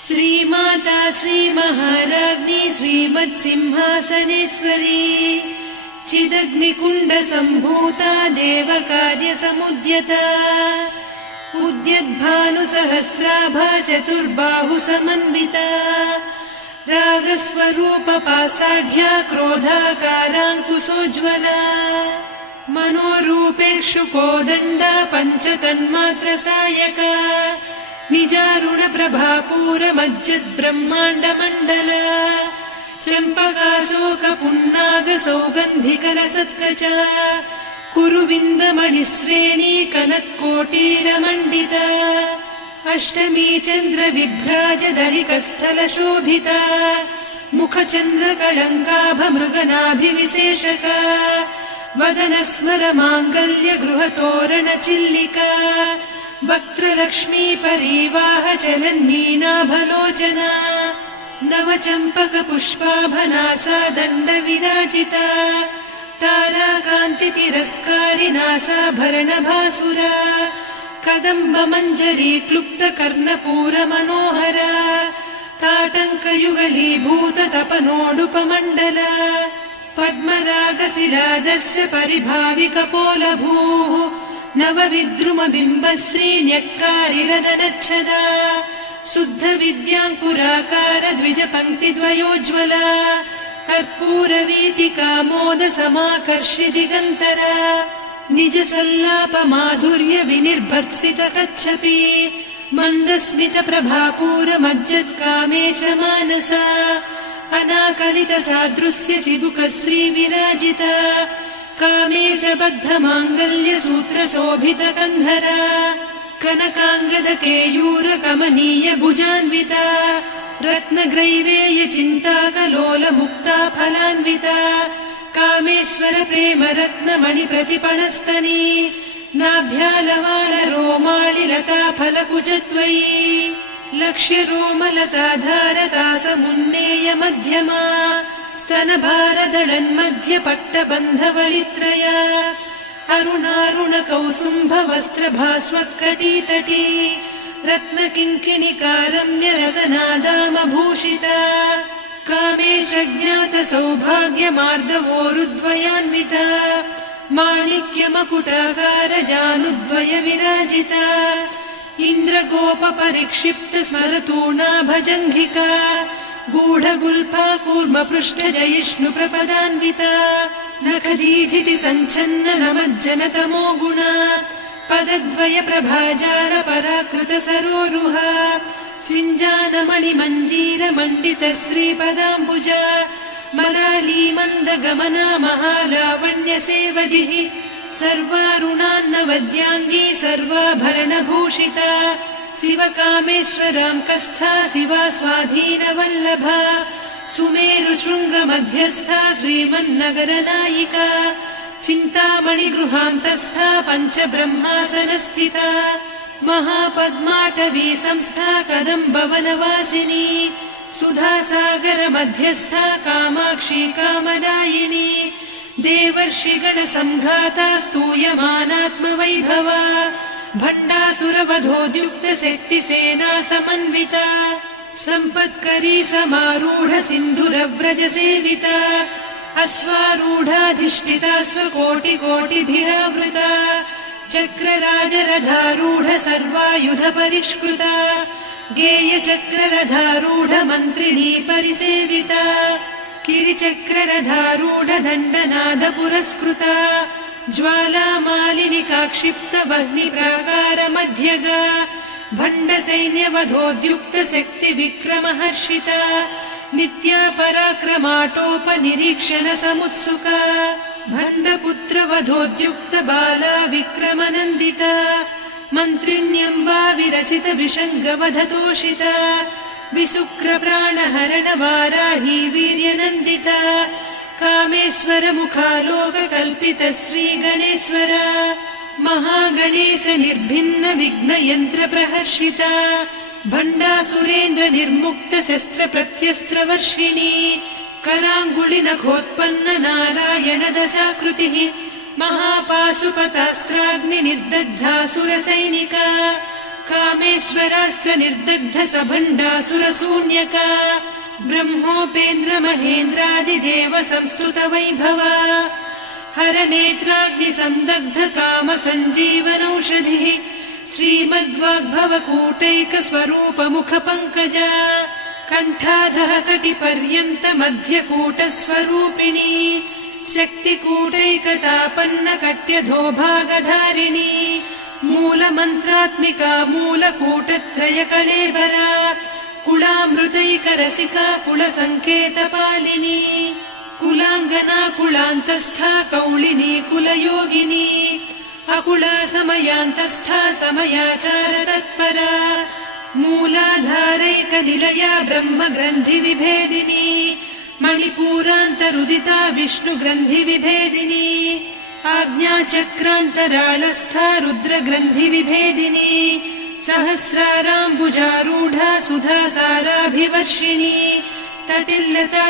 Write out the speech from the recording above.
श्रीमाता श्रीमहाराज्ञी श्रीमत्सिंहासनेश्वरी चिदग्निकुण्ड सम्भूता देवकार्यसमुद्यता उद्यद्भानुसहस्राभा चतुर्बाहु समन्विता रागस्वरूपपासाढ्या क्रोधाकाराङ्कुशोज्ज्वला मनोरूपेक्षु कोदण्डा पञ्चतन्मात्रसायका निजारुणप्रभापूरमज्जद्ब्रह्माण्डमण्डला चम्पकाशोकपुन्नागसौगन्धिकलसत्कचा कुरुविन्दमणिश्रेणी कनत्कोटीरमण्डिता अष्टमी चन्द्रविभ्राजदलिकस्थलशोभिता मुखचन्द्रकळङ्काभमृगनाभिविशेषका वदनस्मरमाङ्गल्य गृहतोरणचिल्लिका वक्त्रलक्ष्मी परिवाह चलन्मीनाभलोचना नवचम्पकपुष्पाभनासा दण्डविराजिता ताराकान्तितिरस्कारिनासाभरणभासुरा कदम्बमञ्जरी क्लुप्तकर्णपूरमनोहरा ताटङ्कयुगलीभूततपनोडुपमण्डला पद्मरागशिरादर्श परिभाविकपोलभूः नवविद्रुमबिम्बश्रीन्यक्कारिरदनच्छदा शुद्धविद्याङ्कुराकार द्विजपङ्क्तिद्वयोज्ज्वला कर्पूरवीटिका मोदसमाकर्षि दिगन्तरा निजसल्लापमाधुर्य विनिर्भर्त्सित कच्छपि मन्दस्मितप्रभापूरमज्जत्कामेशमानसा अनाकलितसादृश्य चिबुकश्रीविराजिता कामेशबद्धमाङ्गल्यसूत्रशोभितकन्धरा कनकाङ्गदकेयूरकमनीय भुजान्विता रत्नग्रैवेयचिन्ताकलोलमुक्ता फलान्विता कामेश्वर प्रेमरत्नमणिप्रतिपणस्तनी नाभ्यालवालरोमाळिलता फलकुचत्वयी लक्ष्यरोमलताधारकासमुन्नेय मध्यमा स्तनभारदलन्मध्यपट्टबन्धवळित्रया अरुणारुणकौसुम्भवस्त्रभास्वत्कटीतटी रत्नकिङ्किणिकारम्यरसनादामभूषिता कामेशज्ञातसौभाग्यमार्दवोरुद्वयान्विता माणिक्यमकुटाकारजानुद्वय विराजिता इन्द्रगोपपरिक्षिप्तस्मरतूणाभजङ्घिका गूढगुल्फा कूर्मपृष्ठजयिष्णुप्रपदान्विता नखदीधिति सञ्छन्न नमज्जनतमो गुणा पदद्वय प्रभाजाल पराकृत सरोरुहा सिञ्जानमणिमञ्जीरमण्डित श्रीपदाम्बुजा मराळी मन्दगमना महालावण्यसेवधिः सर्वारुणान्नवद्याङ्गी सर्वाभरणभूषिता शिवकामेश्वराङ्कस्था शिवा स्वाधीनवल्लभा सुमेरुशृङ्गमध्यस्था श्रीमन्नगरनायिका चिन्तामणिगृहान्तस्था पञ्चब्रह्मासनस्थिता महापद्माटवी संस्था कदम्बवनवासिनी सुधासागरमध्यस्था कामाक्षी कामदायिनी देवर्षिगणसंघाता स्तूयमानात्मवैभवा भण्डासुरवधोद्युक्तशक्तिसेना समन्विता सम्पत्करी समारूढ सिन्धुरव्रजसेविता अश्वारूढाधिष्ठिता स्वकोटिकोटिभिरावृता चक्रराजरथारूढ सर्वायुध परिष्कृता गेयचक्ररथारूढ मन्त्रिणी परिसेविता किरिचक्ररथारूढ दण्डनाद पुरस्कृता ज्वालामालिनिकाक्षिप्त वह्निप्राकार मध्यगा भण्डसैन्यवधोद्युक्त शक्ति विक्रमहर्षिता नित्या पराक्रमाटोपनिरीक्षण समुत्सुका भण्डपुत्रवधोद्युक्त बाला विक्रमनन्दिता मन्त्रिण्यम्बा विरचित विषङ्गवधतोषिता विशुक्रप्राणहरणवाराही वीर्यनन्दिता कामेश्वर मुखालोककल्पित श्रीगणेश्वरा महागणेश निर्भिन्न विघ्नयन्त्र प्रहर्षिता भण्डासुरेन्द्र निर्मुक्त शस्त्र प्रत्यस्त्रवर्षिणी कराङ्गुलिनखोत्पन्न नारायण दशाकृतिः महापाशुपतास्त्राग्निर्दग्धासुरसैनिका कामेश्वरास्त्र निर्दग्ध सभण्डासुरशून्यका ब्रह्मोपेन्द्र महेन्द्रादिदेव संस्तुत वैभवा हरनेत्राग्नि संदग्ध काम सञ्जीवनौषधिः श्रीमद्वाग्भवकूटैक स्वरूप मुख पङ्कजा कण्ठाधः कटिपर्यन्त मध्यकूट स्वरूपिणी शक्तिकूटैकतापन्न कट्यधोभागधारिणी मूलमन्त्रात्मिका मूलकूटत्रय कळेबरा कुलामृतैकरसिका कुलसङ्केतपालिनी कुलाङ्गना कुलान्तस्था कौलिनी कुलयोगिनी अकुला समयान्तस्था समयाचार तत्परा मूलाधारैकनिलया ब्रह्मग्रन्थि विभेदिनी मणिपूरान्तरुदिता विष्णुग्रन्थि विभेदिनी आज्ञाचक्रान्तराळस्था रुद्रग्रन्थि विभेदिनी सहस्राराम्बुजारूढा सुधासाराभिवर्षिणी तटिल्लता